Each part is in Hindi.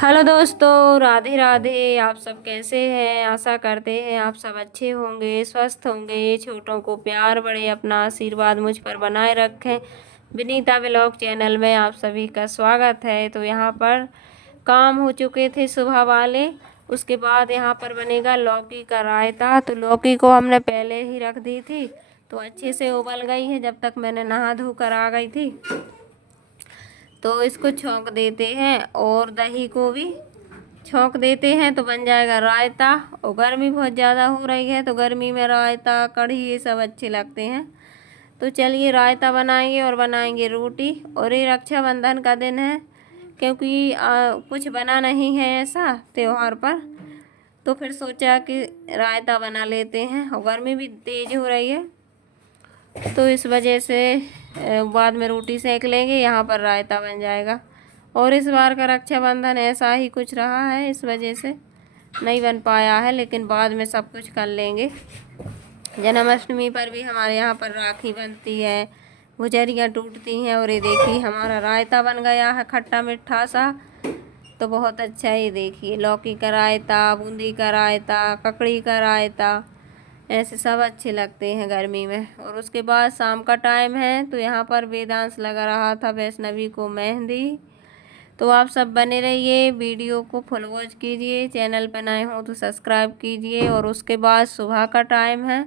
हेलो दोस्तों, राधे राधे। आप सब कैसे हैं? आशा करते हैं आप सब अच्छे होंगे, स्वस्थ होंगे। छोटों को प्यार बड़े अपना आशीर्वाद मुझ पर बनाए रखें। विनीता व्लॉग चैनल में आप सभी का स्वागत है। तो यहाँ पर काम हो चुके थे सुबह वाले। उसके बाद यहाँ पर बनेगा लौकी का रायता। तो लौकी को हमने पहले ही रख दी थी, तो अच्छे से उबल गई है जब तक मैंने नहा धो कर आ गई थी। तो इसको छौंक देते हैं और दही को भी छौंक देते हैं तो बन जाएगा रायता। और गर्मी बहुत ज़्यादा हो रही है तो गर्मी में रायता, कढ़ी ये सब अच्छे लगते हैं। तो चलिए रायता बनाएंगे और बनाएंगे रोटी। और ये रक्षाबंधन का दिन है, क्योंकि कुछ बना नहीं है ऐसा त्योहार पर, तो फिर सोचा कि रायता बना लेते हैं। और गर्मी भी तेज़ हो रही है तो इस वजह से बाद में रोटी सेक लेंगे, यहाँ पर रायता बन जाएगा। और इस बार का रक्षाबंधन ऐसा ही कुछ रहा है, इस वजह से नहीं बन पाया है, लेकिन बाद में सब कुछ कर लेंगे। जन्माष्टमी पर भी हमारे यहाँ पर राखी बनती है, गुजरियाँ टूटती हैं। और ये देखिए हमारा रायता बन गया है खट्टा मीठा सा, तो बहुत अच्छा है। ये देखिए लौकी का रायता, बूंदी का रायता, ककड़ी का रायता, ऐसे सब अच्छे लगते हैं गर्मी में। और उसके बाद शाम का टाइम है तो यहाँ पर वेदांश लगा रहा था वैष्णवी को मेहंदी। तो आप सब बने रहिए, वीडियो को फुल वॉच कीजिए, चैनल पर नए हो तो सब्सक्राइब कीजिए। और उसके बाद सुबह का टाइम है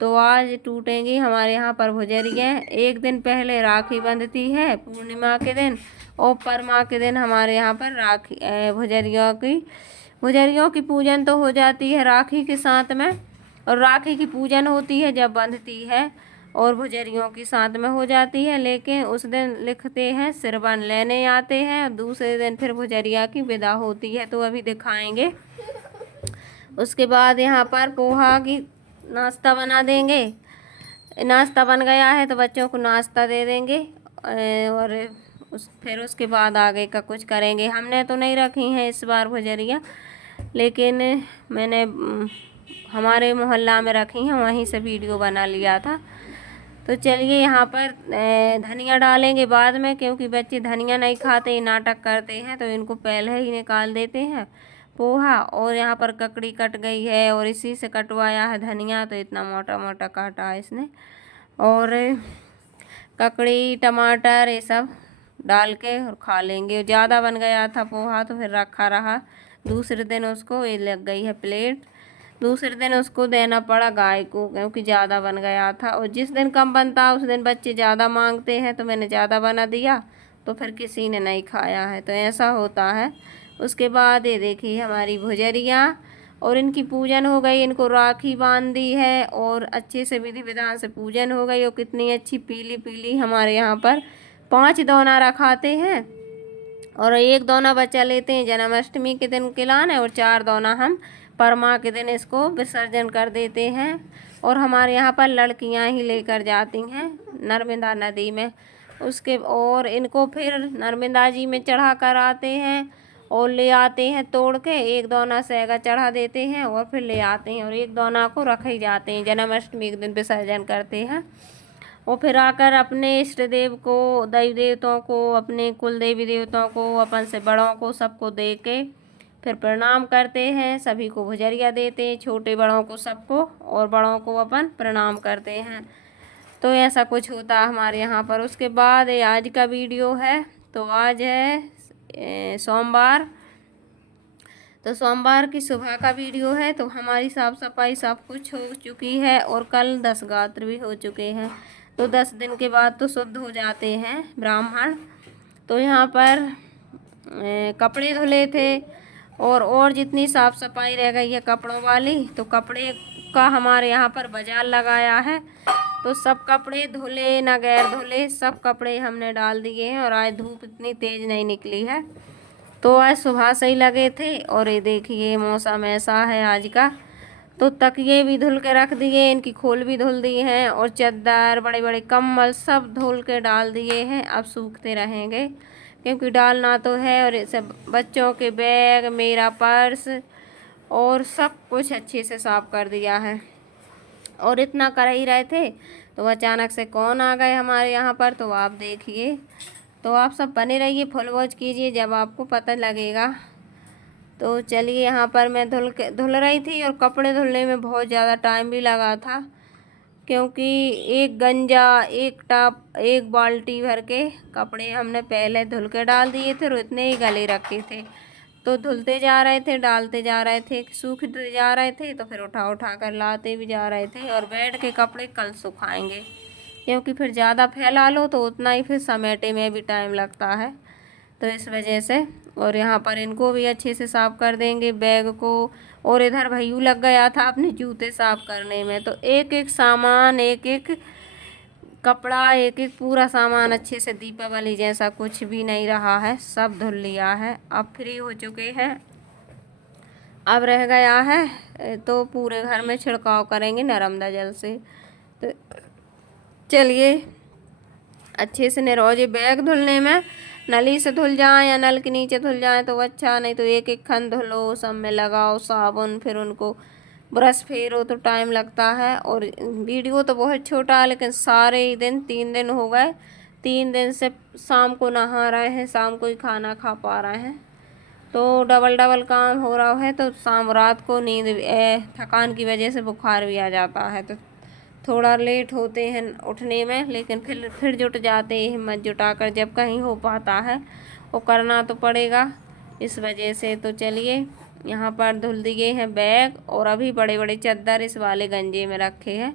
तो आज टूटेंगी हमारे यहाँ पर भुजरियाँ। एक दिन पहले राखी बंधती है पूर्णिमा के दिन, और परमा के दिन हमारे यहाँ पर राखी भुजरियों की पूजन तो हो जाती है राखी के साथ में। और राखी की पूजन होती है जब बंधती है, और भुजरियों की साथ में हो जाती है। लेकिन उस दिन लिखते हैं सिरबन लेने आते हैं, दूसरे दिन फिर भुजरिया की विदा होती है, तो अभी दिखाएंगे। उसके बाद यहाँ पर पोहा की नाश्ता बना देंगे। नाश्ता बन गया है तो बच्चों को नाश्ता दे देंगे। और फिर उसके बाद आगे का कुछ करेंगे। हमने तो नहीं रखी हैं इस बार भुजरिया, लेकिन मैंने हमारे मोहल्ला में रखी हैं, वहीं से वीडियो बना लिया था। तो चलिए यहाँ पर धनिया डालेंगे बाद में, क्योंकि बच्चे धनिया नहीं खाते, नाटक करते हैं, तो इनको पहले ही निकाल देते हैं पोहा। और यहाँ पर ककड़ी कट गई है और इसी से कटवाया है धनिया, तो इतना मोटा मोटा काटा है इसने। और ककड़ी टमाटर ये सब डाल के और खा लेंगे। ज़्यादा बन गया था पोहा तो फिर रखा रहा, दूसरे दिन उसको ये लग गई है प्लेट। दूसरे दिन उसको देना पड़ा गाय को, क्योंकि ज़्यादा बन गया था। और जिस दिन कम बनता उस दिन बच्चे ज़्यादा मांगते हैं, तो मैंने ज़्यादा बना दिया तो फिर किसी ने नहीं खाया है, तो ऐसा होता है। उसके बाद ये देखिए हमारी भुजरियाँ, और इनकी पूजन हो गई, इनको राखी बांध दी है और अच्छे से विधि विधान से पूजन हो गई। और कितनी अच्छी पीली पीली हमारे यहाँ पर 5 दोना रखाते हैं, और 1 दोना बचा लेते हैं जन्माष्टमी के दिन खिलाने, और 4 दोना हम परमा के दिन इसको विसर्जन कर देते हैं। और हमारे यहाँ पर लड़कियाँ ही लेकर जाती हैं नर्मदा नदी में। और इनको फिर नर्मदा जी में चढ़ा कर आते हैं और ले आते हैं तोड़ के। 1 दोना सेगा चढ़ा देते हैं और फिर ले आते हैं, और 1 दोना को रखे जाते हैं, जन्माष्टमी के दिन विसर्जन करते हैं। और फिर आकर अपने इष्ट देव को, देवी देवताओं को, अपने कुल देवी देवताओं को, अपन से बड़ों को, सबको दे के फिर प्रणाम करते हैं। सभी को भुजरिया देते हैं, छोटे बड़ों को सबको, और बड़ों को अपन प्रणाम करते हैं। तो ऐसा कुछ होता है हमारे यहाँ पर। उसके बाद ये आज का वीडियो है। तो आज है सोमवार, तो सोमवार की सुबह का वीडियो है। तो हमारी साफ़ सफाई सब कुछ हो चुकी है, और कल 10 गात्र भी हो चुके हैं। तो 10 दिन के बाद तो शुद्ध हो जाते हैं ब्राह्मण। तो यहाँ पर कपड़े धुले थे, और जितनी साफ़ सफाई रह गई है कपड़ों वाली, तो कपड़े का हमारे यहाँ पर बाजार लगाया है। तो सब कपड़े धुले ना गैर धुले, सब कपड़े हमने डाल दिए हैं। और आज धूप इतनी तेज़ नहीं निकली है, तो आज सुबह से ही लगे थे। और ये देखिए मौसम ऐसा है आज का। तो तकिए भी धुल के रख दिए, इनकी खोल भी धुल दी हैं, और चादर, बड़े बड़े कंबल सब धुल के डाल दिए हैं। अब सूखते रहेंगे, क्योंकि डालना तो है। और सब बच्चों के बैग, मेरा पर्स, और सब कुछ अच्छे से साफ कर दिया है। और इतना कर ही रहे थे तो अचानक से कौन आ गए हमारे यहाँ पर, तो आप देखिए। तो आप सब बने रहिए, फुल वॉच कीजिए, जब आपको पता लगेगा तो चलिए यहाँ पर मैं धुल रही थी और कपड़े धुलने में बहुत ज़्यादा टाइम भी लगा था, क्योंकि एक गंजा, एक टब, एक बाल्टी भर के कपड़े हमने पहले धुल के डाल दिए थे और इतने ही गले रखे थे। तो धुलते जा रहे थे, डालते जा रहे थे, सूखते जा रहे थे, तो फिर उठा उठा कर लाते भी जा रहे थे। और बेड के कपड़े कल सुखाएंगे, क्योंकि फिर ज़्यादा फैला लो तो उतना ही फिर समेटे में भी टाइम लगता है, तो इस वजह से। और यहाँ पर इनको भी अच्छे से साफ़ कर देंगे, बैग को। और इधर भैयू लग गया था अपने जूते साफ़ करने में, तो एक एक सामान, एक एक कपड़ा, एक एक पूरा सामान अच्छे से दीपावली जैसा कुछ भी नहीं रहा है, सब धुल लिया है। अब फ्री हो चुके हैं, अब रह गया है तो पूरे घर में छिड़काव करेंगे नर्मदा जल से। तो चलिए अच्छे से रोज़ बैग धुलने में नली से धुल जाए या नल के नीचे धुल जाए तो अच्छा, नहीं तो एक एक खन धुलो, सब में लगाओ साबुन, फिर उनको ब्रश फेरो तो टाइम लगता है। और वीडियो तो बहुत छोटा है, लेकिन सारे ही दिन 3 दिन हो गए, 3 दिन से शाम को नहा रहे हैं, शाम को ही खाना खा पा रहे हैं, तो डबल डबल काम हो रहा है। तो शाम रात को नींद थकान की वजह से बुखार भी आ जाता है, तो थोड़ा लेट होते हैं उठने में, लेकिन फिर जुट जाते हैं हिम्मत जुटाकर, जब कहीं हो पाता है वो करना तो पड़ेगा, इस वजह से। तो चलिए यहाँ पर धुल दिए हैं बैग, और अभी बड़े बड़े चादर इस वाले गंजे में रखे हैं,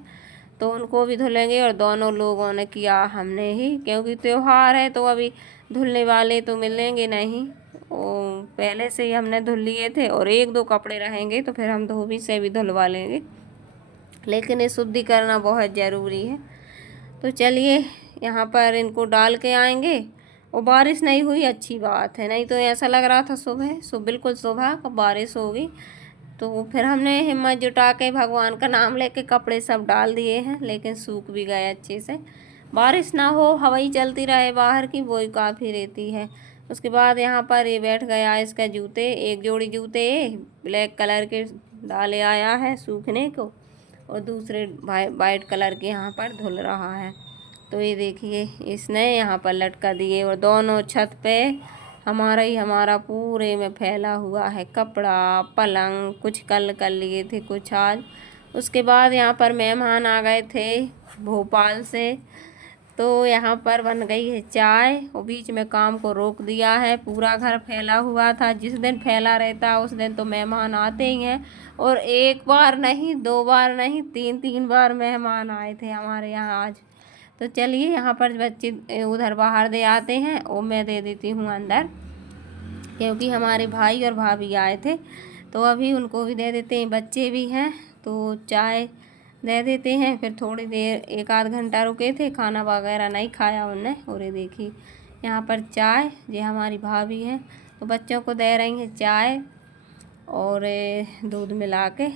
तो उनको भी धुलेंगे। और दोनों लोगों ने किया, हमने ही, क्योंकि त्यौहार है तो अभी धुलने वाले तो मिलेंगे नहीं, वो पहले से ही हमने धुल लिए थे। और 1-2 कपड़े रहेंगे तो फिर हम धोबी से भी धुलवा लेंगे, लेकिन ये शुद्धि करना बहुत ज़रूरी है। तो चलिए यहाँ पर इनको डाल के आएंगे। और बारिश नहीं हुई, अच्छी बात है, नहीं तो ऐसा लग रहा था बिल्कुल सुबह बारिश होगी। तो फिर हमने हिम्मत जुटा के भगवान का नाम लेके कपड़े सब डाल दिए हैं, लेकिन सूख भी गए अच्छे से। बारिश ना हो, हवा ही चलती रहे बाहर की, वो ही काफ़ी रहती है। उसके बाद यहाँ पर ये बैठ गया इसका जूते, एक जोड़ी जूते ब्लैक कलर के डाले आया है सूखने को, और दूसरे वाइट कलर के यहाँ पर धुल रहा है। तो ये देखिए इसने यहाँ पर लटका दिए, और दोनों छत पे हमारा पूरे में फैला हुआ है कपड़ा, पलंग, कुछ कल कर लिए थे, कुछ आज। उसके बाद यहाँ पर मेहमान आ गए थे भोपाल से, तो यहाँ पर बन गई है चाय, और बीच में काम को रोक दिया है। पूरा घर फैला हुआ था, जिस दिन फैला रहता है उस दिन तो मेहमान आते ही हैं, और 1 बार नहीं, 2 बार नहीं, 3-3 बार मेहमान आए थे हमारे यहाँ आज। तो चलिए यहाँ पर बच्चे उधर बाहर दे आते हैं, और मैं दे देती हूँ अंदर, क्योंकि हमारे भाई और भाभी आए थे, तो अभी उनको भी दे देते हैं, बच्चे भी हैं तो चाय दे देते हैं। फिर थोड़ी देर 1-आध घंटा रुके थे, खाना वगैरह नहीं खाया उनने। और ये देखिए यहाँ पर चाय, ये हमारी भाभी हैं, तो बच्चों को दे रही हैं चाय और दूध मिला के।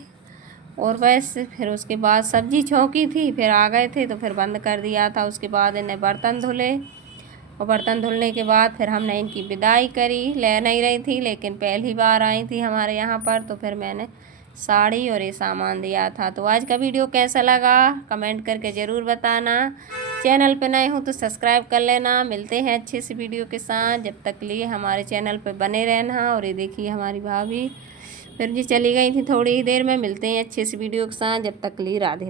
और बस फिर उसके बाद सब्जी छौंकी थी, फिर आ गए थे तो फिर बंद कर दिया था। उसके बाद इन्हें बर्तन धुले, और बर्तन धुलने के बाद फिर हमने इनकी विदाई करी। ले नहीं रही थी, लेकिन पहली बार आई थी हमारे यहाँ पर, तो फिर मैंने साड़ी और ये सामान दिया था। तो आज का वीडियो कैसा लगा कमेंट करके ज़रूर बताना। चैनल पे नए हो तो सब्सक्राइब कर लेना। मिलते हैं अच्छे से वीडियो के साथ, जब तक लिए हमारे चैनल पे बने रहना। और ये देखिए हमारी भाभी फिर जी चली गई थी थोड़ी ही देर में। मिलते हैं अच्छे से वीडियो के साथ, जब तक लिए राधे राधे।